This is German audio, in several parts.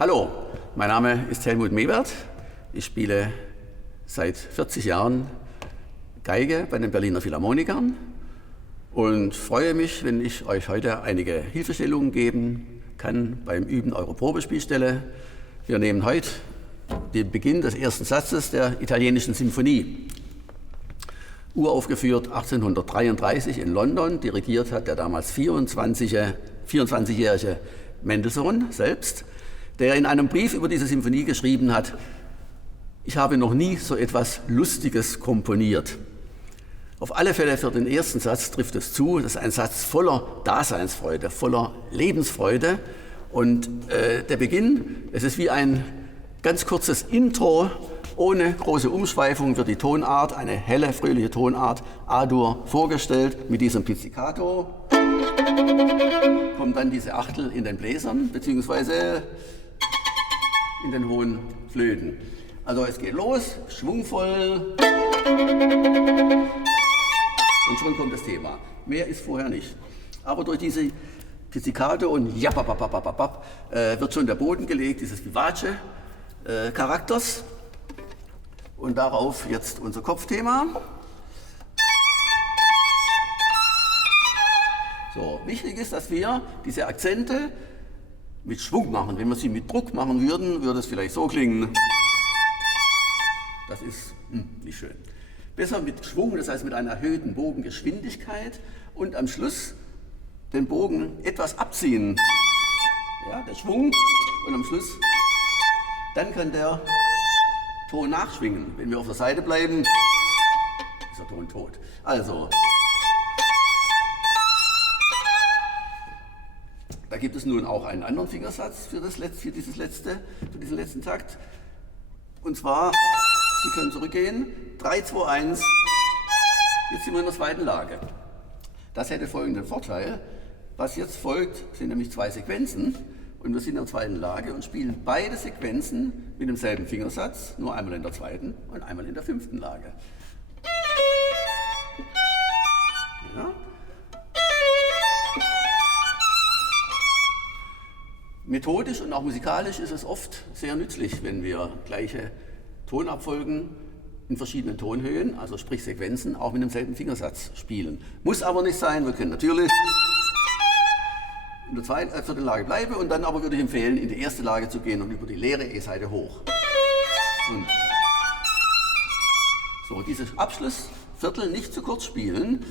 Hallo, mein Name ist Helmut Mewert. Ich spiele seit 40 Jahren Geige bei den Berliner Philharmonikern und freue mich, wenn ich euch heute einige Hilfestellungen geben kann beim Üben eurer Probespielstelle. Wir nehmen heute den Beginn des ersten Satzes der italienischen Sinfonie. Uraufgeführt 1833 in London, dirigiert hat der damals 24-jährige Mendelssohn selbst, der in einem Brief über diese Sinfonie geschrieben hat: Ich habe noch nie so etwas Lustiges komponiert. Auf alle Fälle für den ersten Satz trifft es zu. Das ist ein Satz voller Daseinsfreude, voller Lebensfreude. Und der Beginn, es ist wie ein ganz kurzes Intro, ohne große Umschweifung wird die Tonart, eine helle, fröhliche Tonart, A-Dur, vorgestellt mit diesem Pizzicato. Kommt dann diese Achtel in den Bläsern, beziehungsweise in den hohen Flöten. Also es geht los, schwungvoll. Und schon kommt das Thema. Mehr ist vorher nicht. Aber durch diese Pizzicato und Japapapapapap wird schon der Boden gelegt, dieses Vivace-Charakters. Und darauf jetzt unser Kopfthema. So, wichtig ist, dass wir diese Akzente mit Schwung machen. Wenn wir sie mit Druck machen würden, würde es vielleicht so klingen. Das ist nicht schön. Besser mit Schwung, das heißt mit einer erhöhten Bogengeschwindigkeit und am Schluss den Bogen etwas abziehen. Ja, der Schwung und am Schluss, dann kann der Ton nachschwingen. Wenn wir auf der Seite bleiben, ist der Ton tot. Also, da gibt es nun auch einen anderen Fingersatz für diesen letzten Takt. Und zwar, Sie können zurückgehen, 3, 2, 1, jetzt sind wir in der zweiten Lage. Das hätte folgenden Vorteil: Was jetzt folgt, sind nämlich 2 Sequenzen und wir sind in der zweiten Lage und spielen beide Sequenzen mit demselben Fingersatz, nur einmal in der zweiten und einmal in der 5. Lage. Ja. Methodisch und auch musikalisch ist es oft sehr nützlich, wenn wir gleiche Tonabfolgen in verschiedenen Tonhöhen, also sprich Sequenzen, auch mit demselben Fingersatz spielen. Muss aber nicht sein, wir können natürlich in der vierten Lage bleiben und dann aber würde ich empfehlen, in die erste Lage zu gehen und über die leere E-Seite hoch. Und so, dieses Abschlussviertel nicht zu kurz spielen.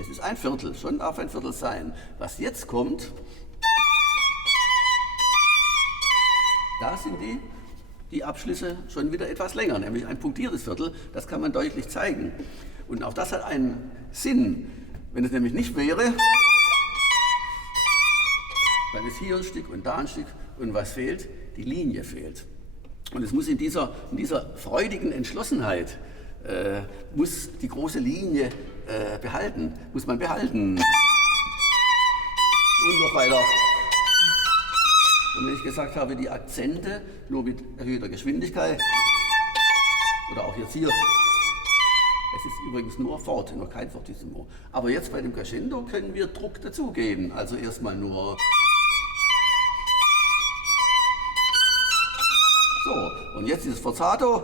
Es ist ein Viertel, schon darf ein Viertel sein. Was jetzt kommt, da sind die Abschlüsse schon wieder etwas länger, nämlich ein punktiertes Viertel. Das kann man deutlich zeigen. Und auch das hat einen Sinn. Wenn es nämlich nicht wäre, dann ist hier ein Stück und da ein Stück und was fehlt? Die Linie fehlt. Und es muss in dieser freudigen Entschlossenheit, muss die große Linie muss man behalten. Und noch weiter. Und wenn ich gesagt habe, die Akzente nur mit erhöhter Geschwindigkeit, oder auch jetzt hier, es ist übrigens nur Forte, noch kein Fortissimo. Aber jetzt bei dem Crescendo können wir Druck dazugeben. Also erstmal nur. So, und jetzt dieses Sforzato.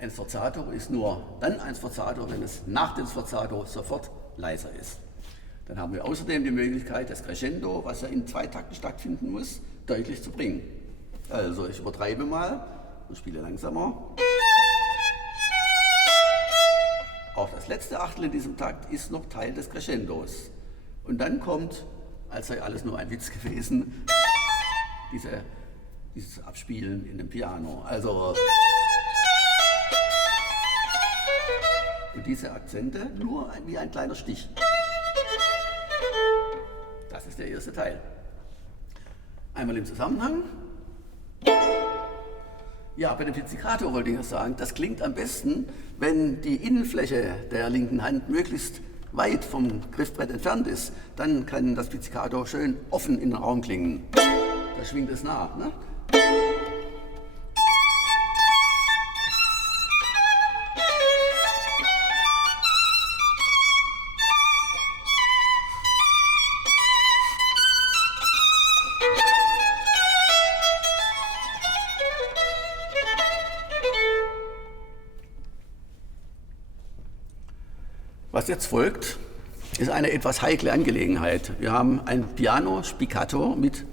Ein Sforzato ist nur dann ein Sforzato, wenn es nach dem Sforzato sofort leiser ist. Dann haben wir außerdem die Möglichkeit, das Crescendo, was ja in 2 Takten stattfinden muss, deutlich zu bringen. Also ich übertreibe mal und spiele langsamer. Auch das letzte Achtel in diesem Takt ist noch Teil des Crescendos. Und dann kommt, als sei alles nur ein Witz gewesen, dieses Abspielen in dem Piano. Also und diese Akzente nur wie ein kleiner Stich. Das ist der erste Teil. Einmal im Zusammenhang. Ja, bei dem Pizzicato wollte ich noch sagen, das klingt am besten, wenn die Innenfläche der linken Hand möglichst weit vom Griffbrett entfernt ist. Dann kann das Pizzicato schön offen in den Raum klingen. Da schwingt es nach. Ne? Was jetzt folgt, ist eine etwas heikle Angelegenheit. Wir haben ein Piano Spiccato mit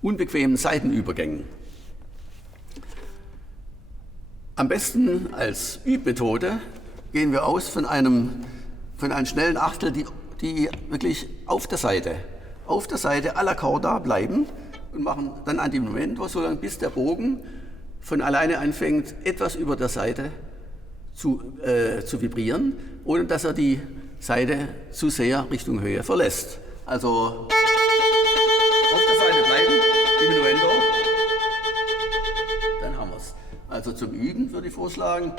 unbequemen Seitenübergängen. Am besten als Übmethode gehen wir aus von einem schnellen Achtel, die wirklich auf der Seite à la corda bleiben und machen dann Antimovento, so lange bis der Bogen von alleine anfängt, etwas über der Seite zu vibrieren, ohne dass er die Seite zu sehr Richtung Höhe verlässt. Also auf der Seite bleiben, Diminuendo, dann haben wir es. Also zum Üben würde ich vorschlagen,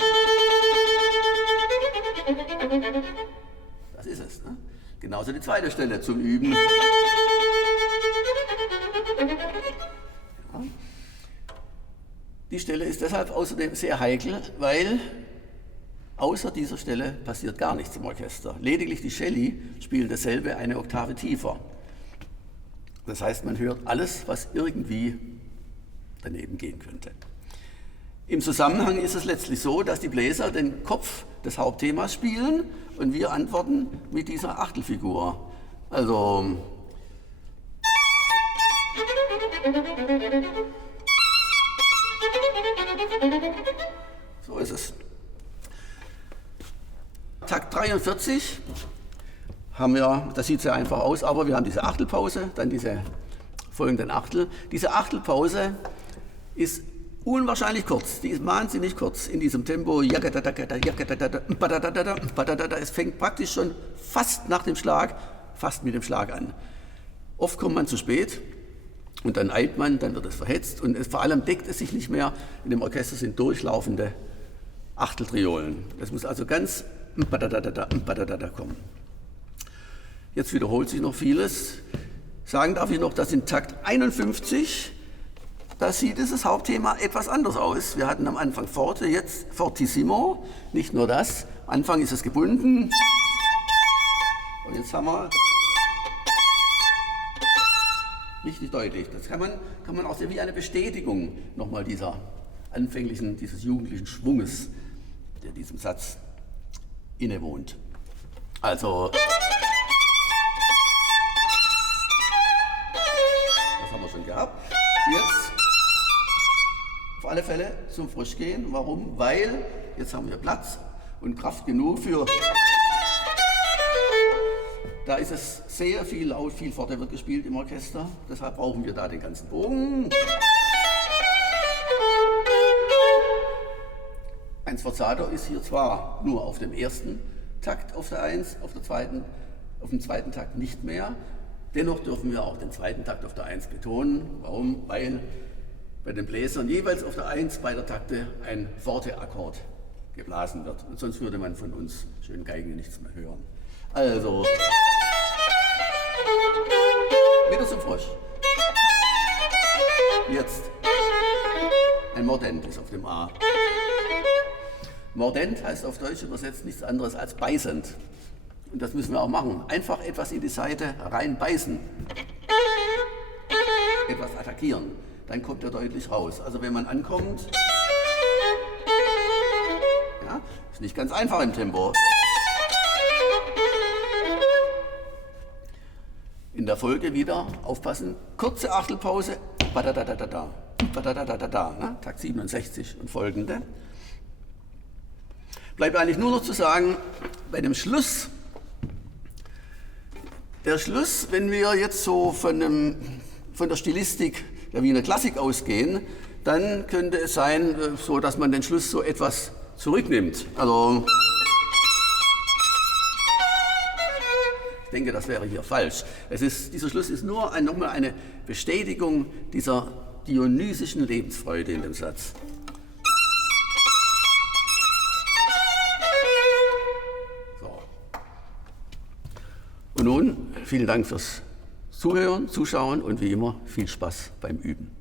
das ist es. Ne? Genauso die zweite Stelle zum Üben. Ja. Die Stelle ist deshalb außerdem sehr heikel, weil außer dieser Stelle passiert gar nichts im Orchester. Lediglich die Celli spielen dasselbe eine Oktave tiefer. Das heißt, man hört alles, was irgendwie daneben gehen könnte. Im Zusammenhang ist es letztlich so, dass die Bläser den Kopf des Hauptthemas spielen und wir antworten mit dieser Achtelfigur. Also so ist es. Takt 43 haben wir, das sieht sehr einfach aus, aber wir haben diese Achtelpause, dann diese folgenden Achtel. Diese Achtelpause ist unwahrscheinlich kurz, die ist wahnsinnig kurz in diesem Tempo. Es fängt praktisch schon fast nach dem Schlag, fast mit dem Schlag an. Oft kommt man zu spät und dann eilt man, dann wird es verhetzt und vor allem deckt es sich nicht mehr. In dem Orchester sind durchlaufende Achteltriolen. Das muss also ganz kommen. Jetzt wiederholt sich noch vieles. Sagen darf ich noch, dass in Takt 51, da sieht dieses Hauptthema etwas anders aus. Wir hatten am Anfang Forte, jetzt Fortissimo. Nicht nur das, am Anfang ist es gebunden. Und jetzt haben wir richtig deutlich. Das kann man auch sehen wie eine Bestätigung nochmal dieses jugendlichen Schwunges, der diesem Satz innewohnt. Also, das haben wir schon gehabt. Jetzt auf alle Fälle zum Frischgehen. Warum? Weil jetzt haben wir Platz und Kraft genug für. Da ist es sehr viel laut, viel Forte wird gespielt im Orchester. Deshalb brauchen wir da den ganzen Bogen. Ein Sforzato ist hier zwar nur auf dem ersten Takt auf der 1, auf dem zweiten Takt nicht mehr. Dennoch dürfen wir auch den zweiten Takt auf der 1 betonen. Warum? Weil bei den Bläsern jeweils auf der 1 beider Takte ein Forte-Akkord geblasen wird. Und sonst würde man von uns schönen Geigen nichts mehr hören. Also, wieder zum Frosch. Jetzt ein Mordent ist auf dem A. Mordent heißt auf Deutsch übersetzt nichts anderes als beißend. Und das müssen wir auch machen. Einfach etwas in die Seite reinbeißen. Etwas attackieren. Dann kommt er deutlich raus. Also wenn man ankommt, ja, ist nicht ganz einfach im Tempo. In der Folge wieder aufpassen, kurze Achtelpause, Takt 67 und folgende. Bleibt eigentlich nur noch zu sagen, bei dem Schluss, der Schluss, wenn wir jetzt so von der Stilistik der Wiener Klassik ausgehen, dann könnte es sein, so dass man den Schluss so etwas zurücknimmt. Also ich denke, das wäre hier falsch. Dieser Schluss ist nur nochmal eine Bestätigung dieser dionysischen Lebensfreude in dem Satz. So. Und nun vielen Dank fürs Zuhören, Zuschauen und wie immer viel Spaß beim Üben.